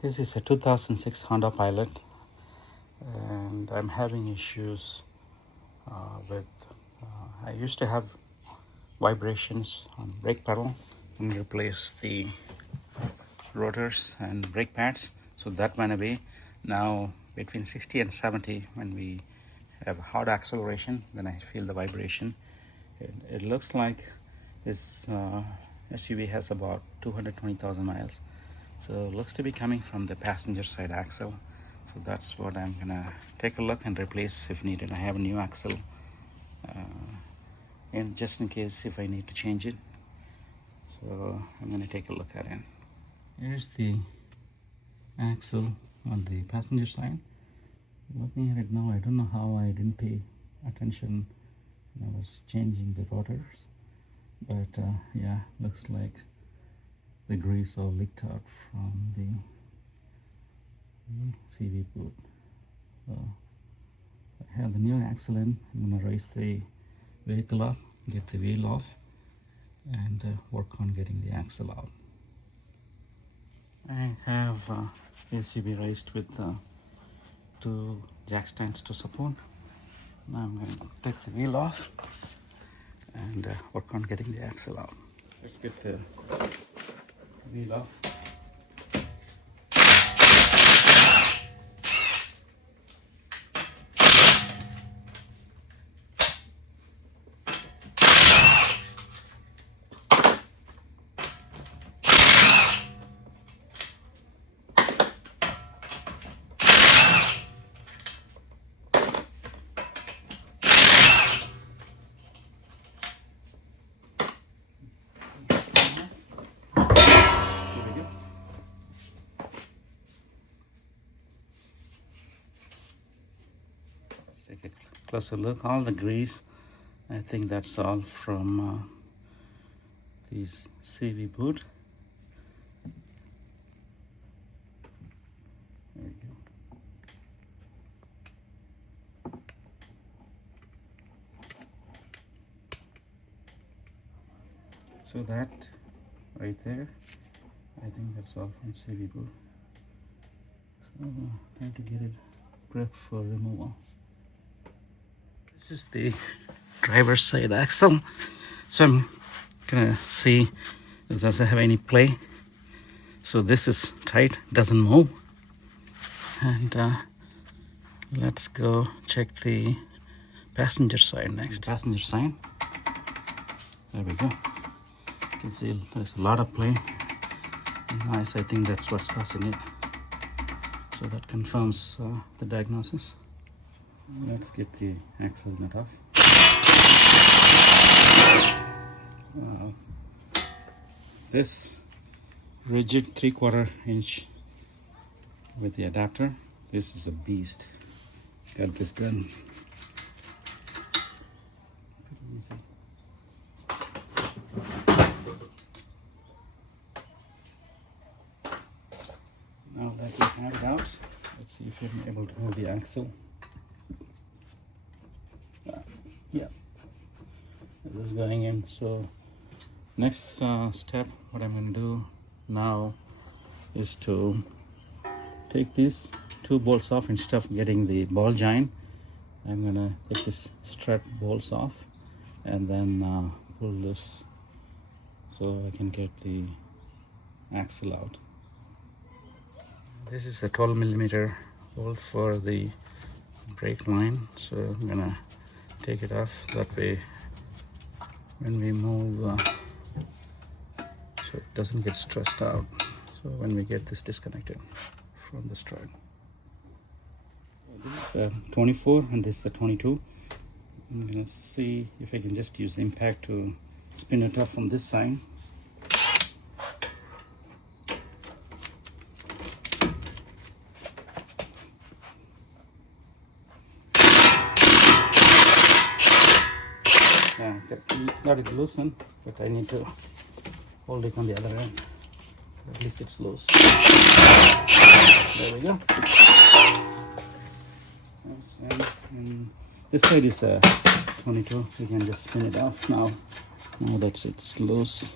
This is a 2006 Honda Pilot, and I'm having issues with. I used to have vibrations on brake pedal and replace the rotors and brake pads, so that went away. Now between 60 and 70, when we have hard acceleration, then I feel the vibration. It looks like this SUV has about 220,000 miles. So it looks to be coming from the passenger side axle. So that's what I'm gonna take a look and replace if needed. I have a new axle, and just in case if I need to change it. So I'm gonna take a look at it. Here's the axle on the passenger side. Looking at it now, I don't know how I didn't pay attention when I was changing the rotors, but yeah, looks like the grease all leaked out from the CV boot. So I have the new axle in. I'm going to raise the vehicle up, get the wheel off, and work on getting the axle out. I have SUV raised with two jack stands to support. Now I'm going to take the wheel off and work on getting the axle out. Let's get the wheel off. Take a closer look. All the grease, I think that's all from this CV boot. There you go. So that right there, I think that's all from CV boot. So time to get it prepped for removal. This is the driver's side axle. So I'm gonna see if it doesn't have any play. So this is tight, doesn't move. And let's go check the passenger side next. Passenger side. There we go. You can see there's a lot of play. Nice, I think that's what's causing it. So that confirms the diagnosis. Let's get the axle nut off. This rigid 3/4 inch with the adapter. This is a beast. Got this done. Pretty easy. Now that we have it out, let's see if I'm able to hold the axle. Yeah, this is going in. So next step, what I'm going to do now is to take these two bolts off. Instead of getting the ball joint, I'm going to take this strut bolts off and then pull this so I can get the axle out. This is a 12 millimeter bolt for the brake line, so I'm going to take it off. That way when we move so it doesn't get stressed out, so when we get this disconnected from the strut. This is a 24 and this is the 22. I'm gonna see if I can just use impact to spin it off from this side. Yeah, got it loosened, but I need to hold it on the other end. At least it's loose. There we go. And this side is a 22. We can just spin it off now. Now that it's loose.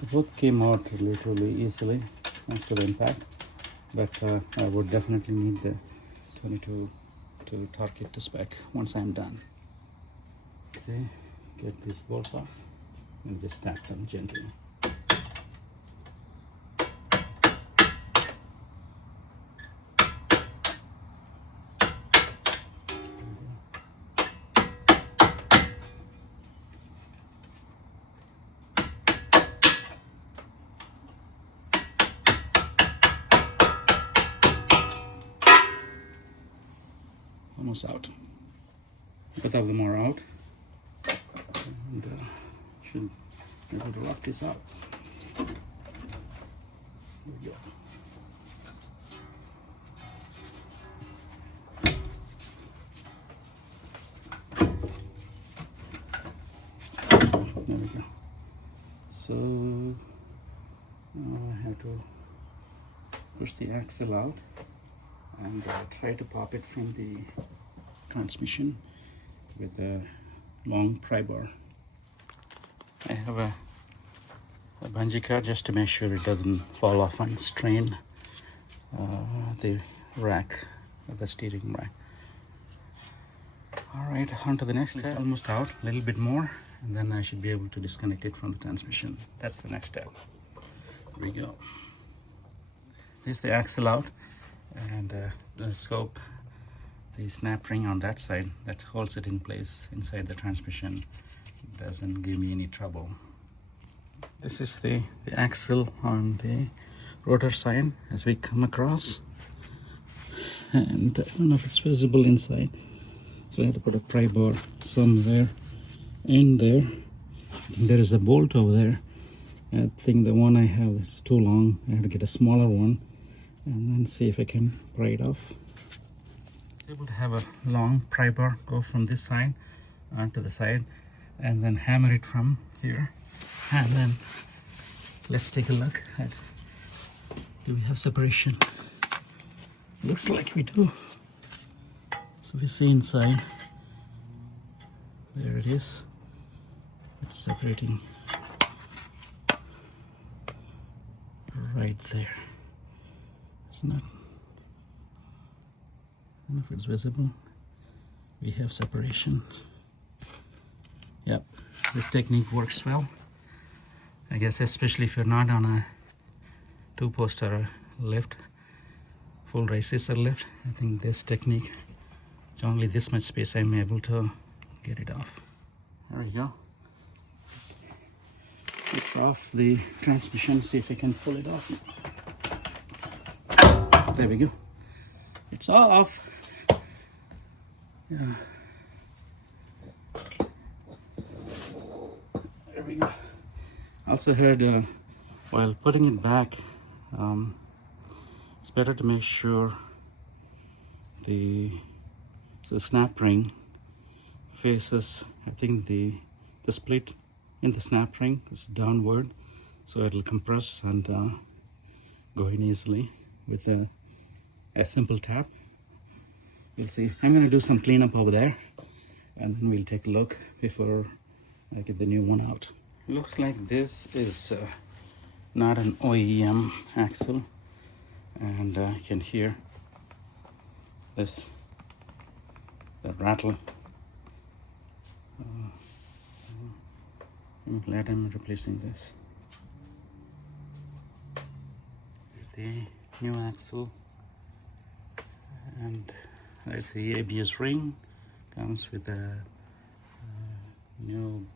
Both came out relatively easily thanks to the impact, but I would definitely need the 22 to torque it to spec once I'm done. See, get these bolts off and just tap them gently. Almost out. Both of them are out, and should be able to lock this out. There we go. There we go. So now I have to push the axle out and try to pop it from the transmission with a long pry bar. I have a bungee cord just to make sure it doesn't fall off and strain the rack, the steering rack. All right, on to the next step. It's almost out, a little bit more, and then I should be able to disconnect it from the transmission. That's the next step. Here we go. There's the axle out, and the scope, the snap ring on that side that holds it in place inside the transmission doesn't give me any trouble. This is the axle on the rotor side as we come across, and I don't know if it's visible inside, so I have to put a pry bar somewhere in there. There is a bolt over there. I think the one I have is too long. I have to get a smaller one and then see if I can pry it off. Able to have a long pry bar go from this side onto the side and then hammer it from here, and then let's take a look at, do we have separation? Looks like we do. So we see inside, there it is, it's separating right there. It's not, I don't know if it's visible. We have separation. Yep, this technique works well. I guess especially if you're not on a two-post or a lift, full race scissor lift, I think this technique, it's only this much space I'm able to get it off. There we go. It's off the transmission, see if I can pull it off. There we go. It's off. Yeah. There we go. Also heard while putting it back, it's better to make sure the snap ring faces, I think the split in the snap ring is downward, so it'll compress and go in easily with a simple tap. We'll see. I'm going to do some cleanup over there, and then we'll take a look before I get the new one out. Looks like this is not an OEM axle, and you can hear this, that rattle. I'm glad I'm replacing this. Here's the new axle, and there's the ABS ring. Comes with a new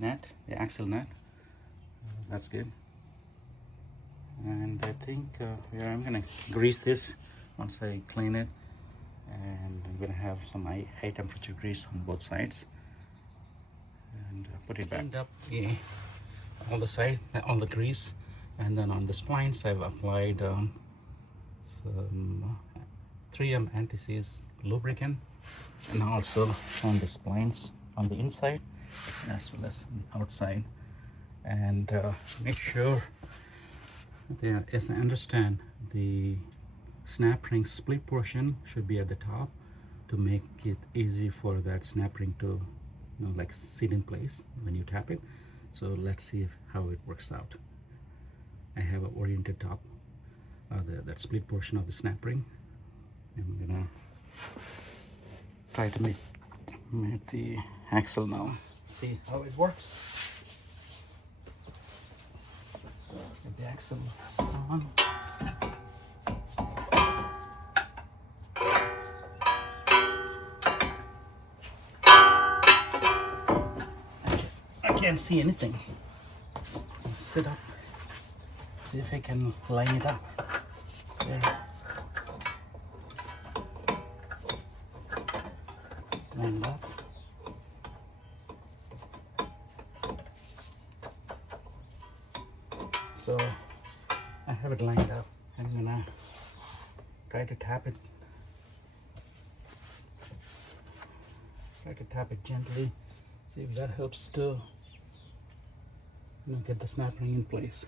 nut, the axle nut. That's good. And I think yeah, I'm gonna grease this once I clean it, and I'm gonna have some high temperature grease on both sides and put it back. Cleaned up on the side, on the grease, and then on the splines I've applied some 3M anti-seize lubricant, and also on the splines on the inside as well as on the outside, and make sure that, as I understand, the snap ring split portion should be at the top to make it easy for that snap ring to, like sit in place when you tap it. So let's see how it works out. I have an oriented top, that split portion of the snap ring. I'm gonna try to make the axle now. See how it works. Get the axle on. I can't see anything. Sit up. See if I can line it up. There. Line it up. So I have it lined up. I'm gonna try to tap it. Try to tap it gently. See if that helps to get the snap ring in place.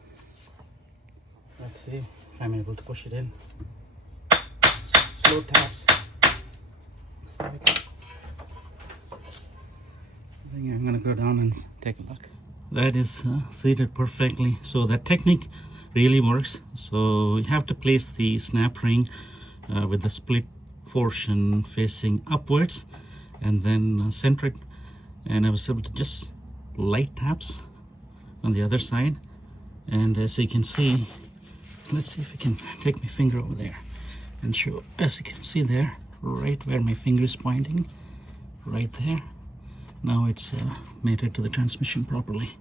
Let's see if I'm able to push it in. Slow taps. I think I'm gonna go down and take a look. That is seated perfectly. So that technique really works. So you have to place the snap ring with the split portion facing upwards, and then center it. And I was able to just light taps on the other side. And as you can see, let's see if I can take my finger over there and show. As you can see there, right where my finger is pointing, right there. Now it's mated to the transmission properly.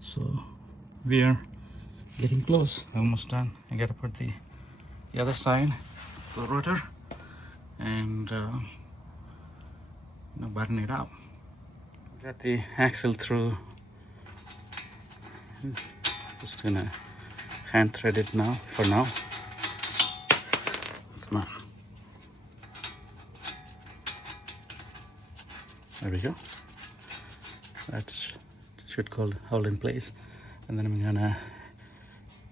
So we are getting close, almost done. I gotta put the other side, the rotor, and button it up. Got the axle through. Just gonna hand thread it now, for now. Come on. There we go. That should hold in place. And then I'm gonna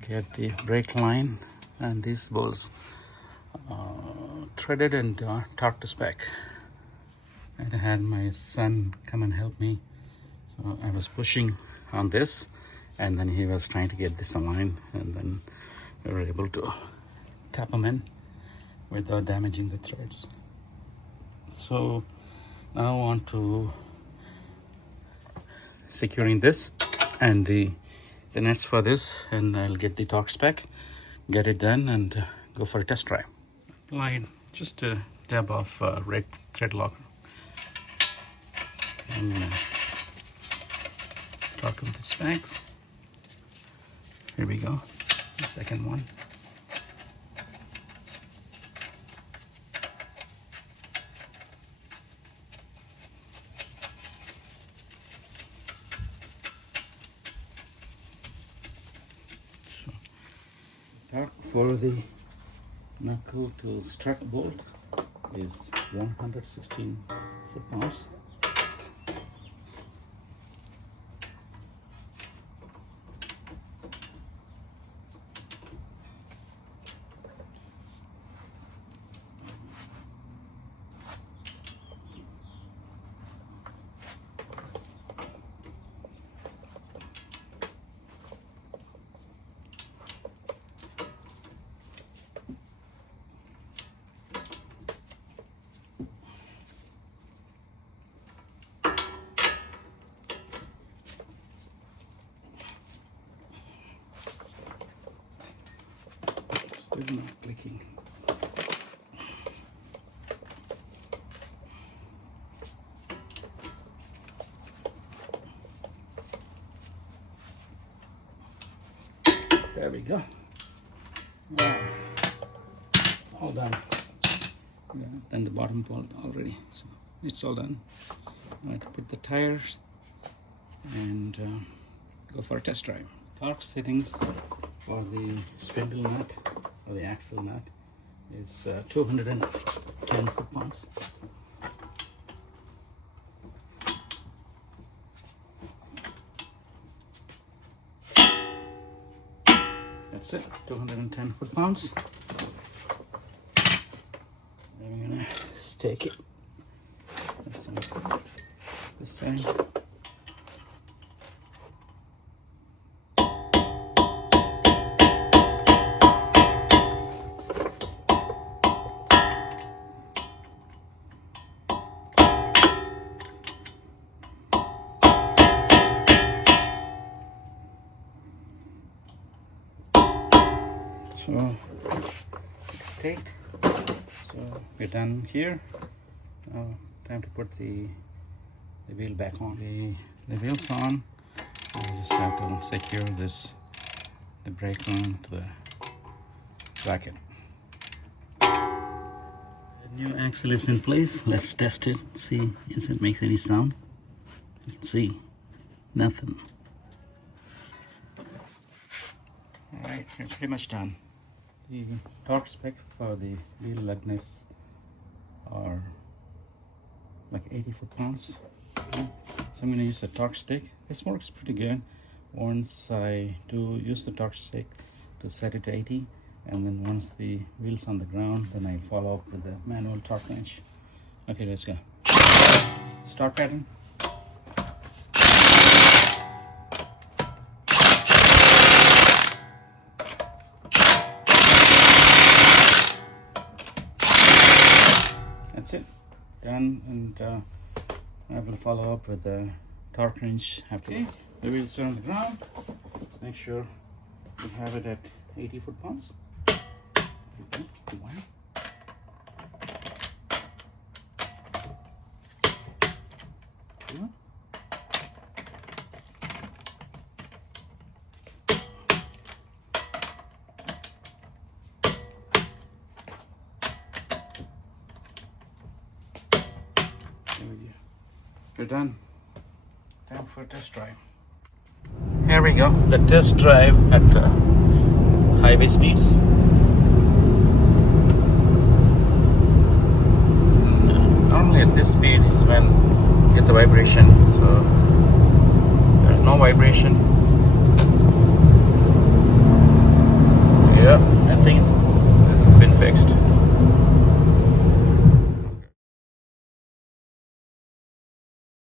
get the brake line and these bolts threaded and torqued to spec. And I had my son come and help me. So I was pushing on this, and then he was trying to get this aligned, and then we were able to tap them in without damaging the threads. So now on to securing this and the nuts for this, and I'll get the torque spec, get it done, and go for a test drive. Applied just a dab of red thread locker. I'm gonna torque with the specs. Here we go, the second one. So, torque for the knuckle to strut bolt is 116 foot-pounds. Still not clicking. There we go. All done. Yeah, done the bottom bolt already, so it's all done. I have to put the tires and go for a test drive. Torque settings for the spindle nut or the axle nut is 210 foot-pounds. That's it, 210 foot-pounds. I'm gonna stake it. That's on this side. So taped. So we're done here. Now time to put the wheel back on. The wheel's on. We just have to secure the brake on to the bracket. The new axle is in place. Let's test it. See if it makes any sound. You can see nothing. All right, we're pretty much done. The torque spec for the wheel lugness are like 80 foot-pounds. So I'm going to use a torque stick. This works pretty good. Once I do use the torque stick to set it to 80, and then once the wheel's on the ground, then I follow up with the manual torque wrench. Okay, let's go. Start pattern. That's it, done, and I will follow up with the torque wrench afterwards. The wheels still on the ground. Let's make sure we have it at 80 foot-pounds. One. Two. We're done. Time for a test drive. Here we go. The test drive at highway speeds. Normally at this speed is when you get the vibration. So there's no vibration.